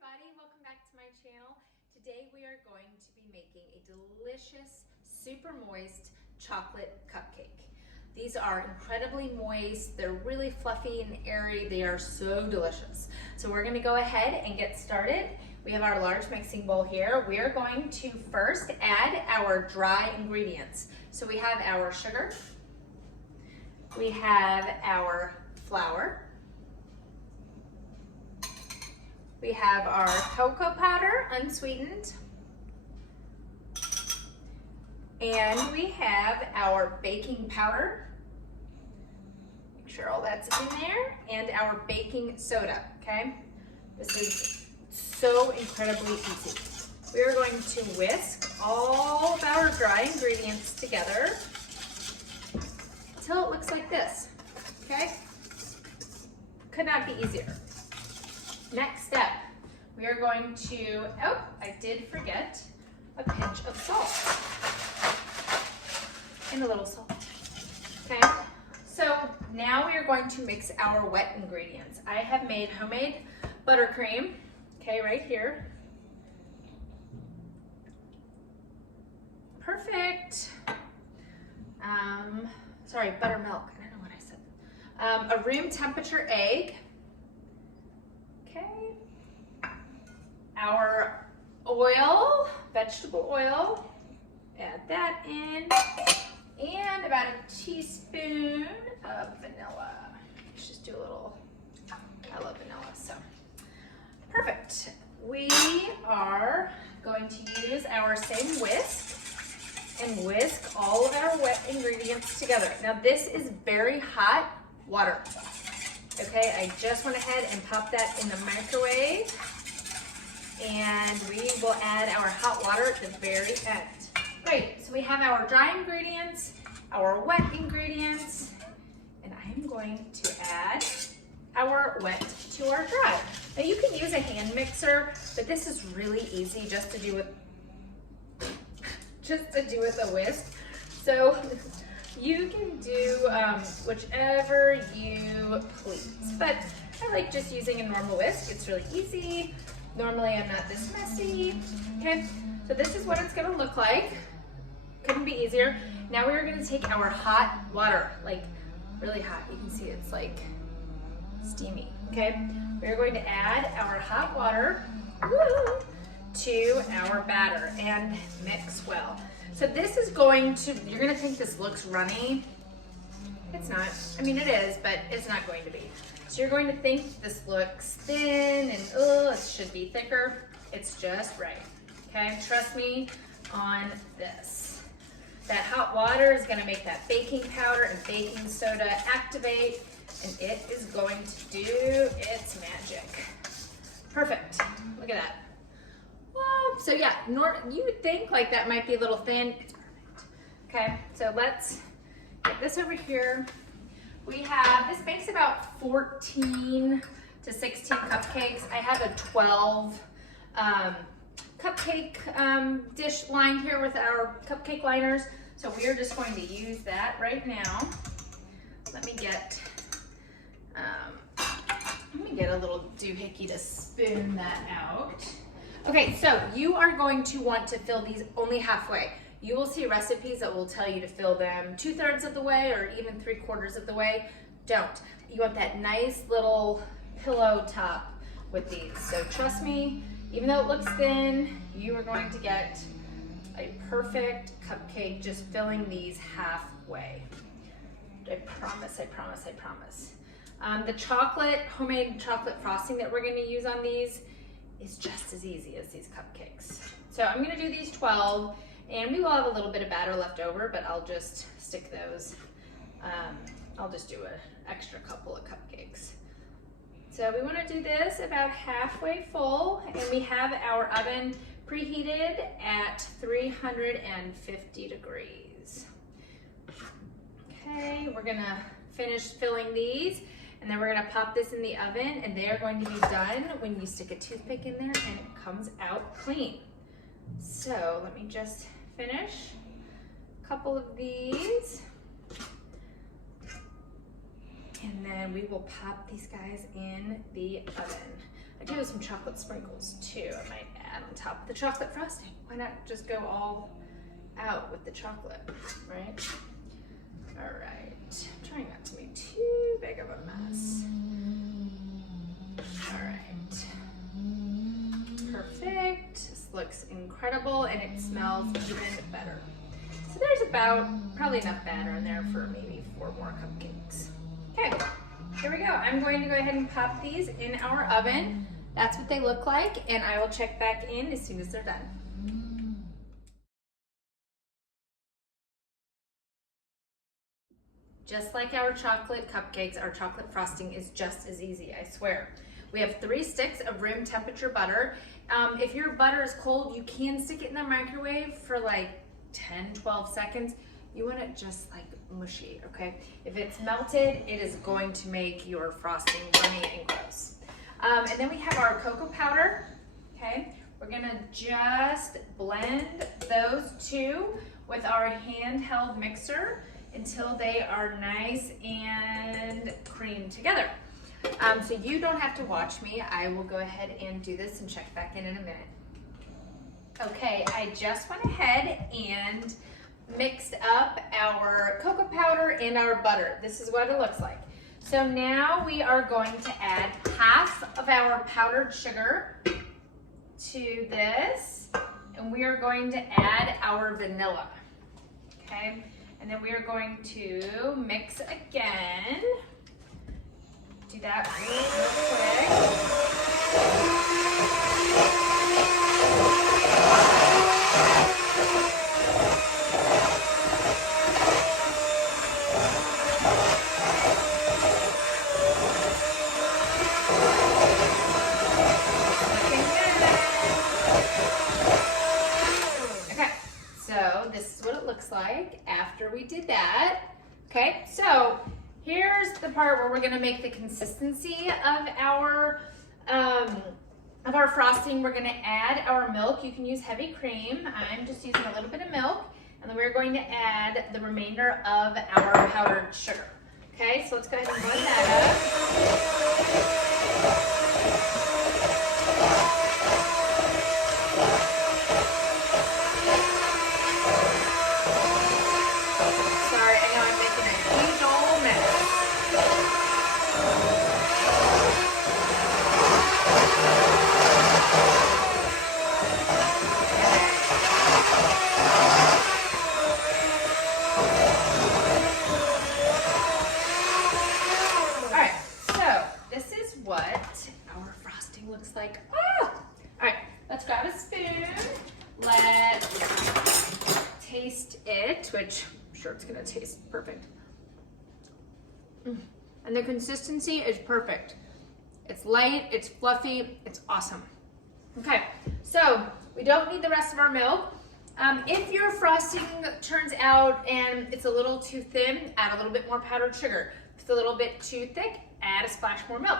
everybody, welcome back to my channel. Today we are going to be making a delicious, super moist chocolate cupcake. These are incredibly moist, they're really fluffy and airy, they are so delicious. So we're gonna go ahead and get started. We have our large mixing bowl here. We are going to first add our dry ingredients. So we have our sugar, we have our flour, we have our cocoa powder, unsweetened, and we have our baking powder. Make sure all that's in there, and our baking soda, okay? This is so incredibly easy. We are going to whisk all of our dry ingredients together until it looks like this, okay? Could not be easier. Next step, we are going to, oh, I did forget a pinch of salt and a little salt, okay? So now we are going to mix our wet ingredients. I have made homemade buttercream, okay, right here. Perfect. Sorry, buttermilk, I don't know what I said. A room temperature egg. Okay, our oil, vegetable oil, add that in, and about a teaspoon of vanilla. Let's just do a little, I love vanilla, so perfect. We are going to use our same whisk and whisk all of our wet ingredients together. Now this is very hot water. Okay, I just went ahead and popped that in the microwave, and we will add our hot water at the very end. Great, so we have our dry ingredients, our wet ingredients, and I'm going to add our wet to our dry. Now you can use a hand mixer, but this is really easy just to do with a whisk. So you can do whichever you please, but I like just using a normal whisk. It's really easy. Normally I'm not this messy. Okay, so this is what it's gonna look like. Couldn't be easier. Now we're gonna take our hot water, like really hot. You can see it's like steamy, okay? We're going to add our hot water to our batter and mix well. So this is going to, you're gonna think this looks runny. It's not. I mean, it is, but it's not going to be. So you're going to think this looks thin and it should be thicker. It's just right, okay? Trust me on this. That hot water is gonna make that baking powder and baking soda activate, and it is going to do its magic. Perfect, look at that. So yeah, you would think like that might be a little thin. It's perfect. Okay, so let's get this over here. We have, this makes about 14 to 16 cupcakes. I have a 12 cupcake dish lined here with our cupcake liners. So we are just going to use that right now. Let me get a little doohickey to spoon that out. Okay, so you are going to want to fill these only halfway. You will see recipes that will tell you to fill them 2/3 of the way or even 3/4 of the way. Don't. You want that nice little pillow top with these. So trust me, even though it looks thin, you are going to get a perfect cupcake just filling these halfway. I promise, I promise, I promise. The chocolate, homemade chocolate frosting that we're gonna use on these is just as easy as these cupcakes. So I'm gonna do these 12, and we will have a little bit of batter left over, but I'll just stick those, I'll just do an extra couple of cupcakes. So we wanna do this about halfway full, and we have our oven preheated at 350 degrees. Okay, we're gonna finish filling these, and then we're gonna pop this in the oven, and they are going to be done when you stick a toothpick in there and it comes out clean. So let me just finish a couple of these, and then we will pop these guys in the oven. I do have some chocolate sprinkles too. I might add on top of the chocolate frosting. Why not just go all out with the chocolate, right? All right, I'm trying not to make too big of a mess. All right, perfect. This looks incredible and it smells even better. So there's about, probably enough batter in there for maybe 4 more cupcakes. Okay, here we go. I'm going to go ahead and pop these in our oven. That's what they look like, and I will check back in as soon as they're done. Just like our chocolate cupcakes, our chocolate frosting is just as easy, I swear. We have 3 sticks of room temperature butter. If your butter is cold, you can stick it in the microwave for like 10, 12 seconds. You want it just like mushy, okay? If it's melted, it is going to make your frosting runny and gross. And then we have our cocoa powder, okay? We're gonna just blend those 2 with our handheld mixer until they are nice and creamed together. So you don't have to watch me. I will go ahead and do this and check back in a minute. Okay, I just went ahead and mixed up our cocoa powder and our butter. This is what it looks like. So now we are going to add half of our powdered sugar to this, and we are going to add our vanilla, okay? And then we are going to mix again. Do that real like after we did that. Okay, so here's the part where we're gonna make the consistency of our frosting. We're gonna add our milk. You can use heavy cream. I'm just using a little bit of milk, and then we're going to add the remainder of our powdered sugar. Okay, so let's go ahead and blend that up. Like, oh! All right, let's grab a spoon. Let's taste it, which I'm sure it's gonna taste perfect. And the consistency is perfect. It's light, it's fluffy, it's awesome. Okay, so we don't need the rest of our milk. If your frosting turns out and it's a little too thin, add a little bit more powdered sugar. If it's a little bit too thick, add a splash more milk.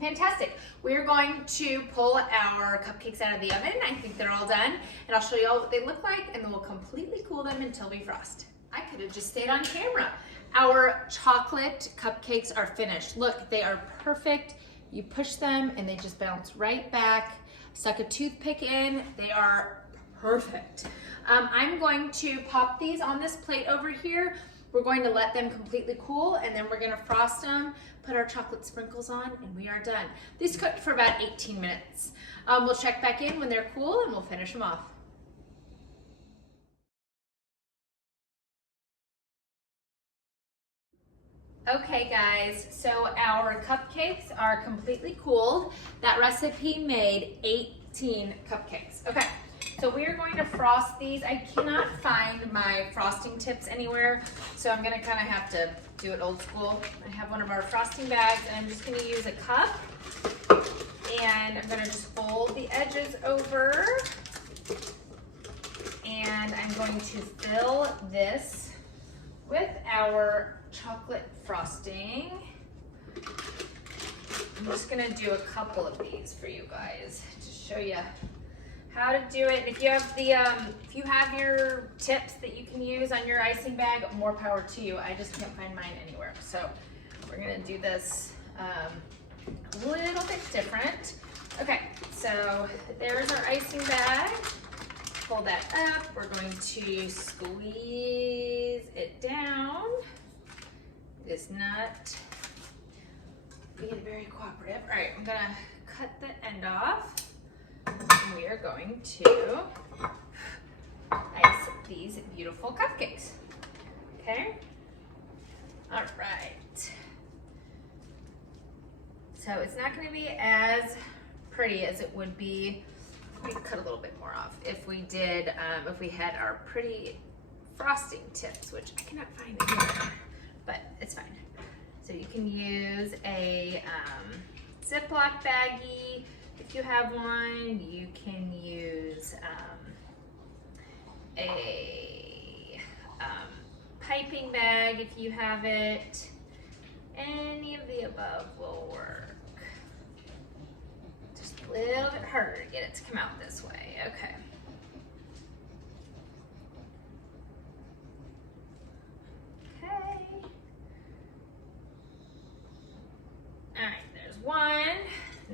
Fantastic. We're going to pull our cupcakes out of the oven. I think they're all done, and I'll show you all what they look like, and then we'll completely cool them until we frost. I could have just stayed on camera. Our chocolate cupcakes are finished. Look, they are perfect. You push them and they just bounce right back. Stuck a toothpick in. They are perfect. I'm going to pop these on this plate over here. We're going to let them completely cool, and then we're gonna frost them, put our chocolate sprinkles on, and we are done. These cooked for about 18 minutes. We'll check back in when they're cool, and we'll finish them off. Okay guys, so our cupcakes are completely cooled. That recipe made 18 cupcakes. Okay. So we are going to frost these. I cannot find my frosting tips anywhere, so I'm gonna kind of have to do it old school. I have one of our frosting bags, and I'm just gonna use a cup, and I'm gonna just fold the edges over, and I'm going to fill this with our chocolate frosting. I'm just gonna do a couple of these for you guys to show you how to do it. If you have the if you have your tips that you can use on your icing bag, more power to you. I just can't find mine anywhere. So we're gonna do this a little bit different. Okay, so there's our icing bag. Pull that up. We're going to squeeze it down. It is not being very cooperative. All right, I'm gonna cut the end off. And we are going to ice these beautiful cupcakes. Okay? All right. So it's not gonna be as pretty as it would be. We cut a little bit more off if we did, if we had our pretty frosting tips, which I cannot find anywhere, but it's fine. So you can use a Ziploc baggie if you have one. You can use a piping bag if you have it. Any of the above will work. Just a little bit harder to get it to come out this way. Okay. Okay. All right, there's one.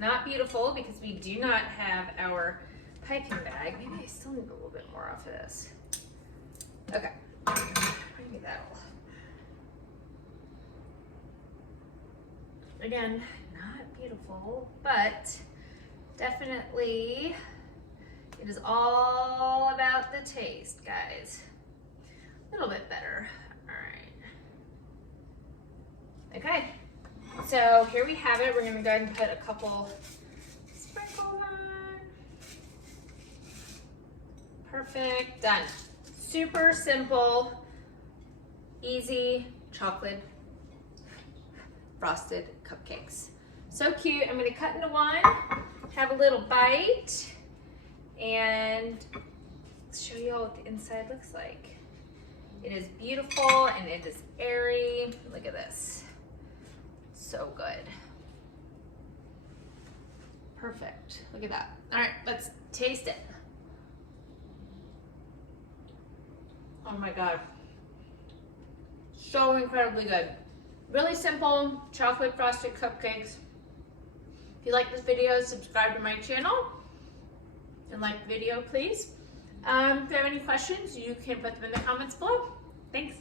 Not beautiful because we do not have our piping bag. Maybe I still need a little bit more off of this. Okay. Maybe that'll. Again, not beautiful, but definitely it is all about the taste, guys. A little bit better. All right. Okay, so here we have it. We're gonna go ahead and put a couple sprinkles on. Perfect, done. Super simple, easy chocolate frosted cupcakes. So cute. I'm gonna cut into one, have a little bite, and show you all what the inside looks like. It is beautiful and it is airy. Look at this. So good. Perfect. Look at that. All right, let's taste it. Oh my God. So incredibly good. Really simple chocolate frosted cupcakes. If you like this video, subscribe to my channel and like the video, please. If you have any questions, you can put them in the comments below. Thanks.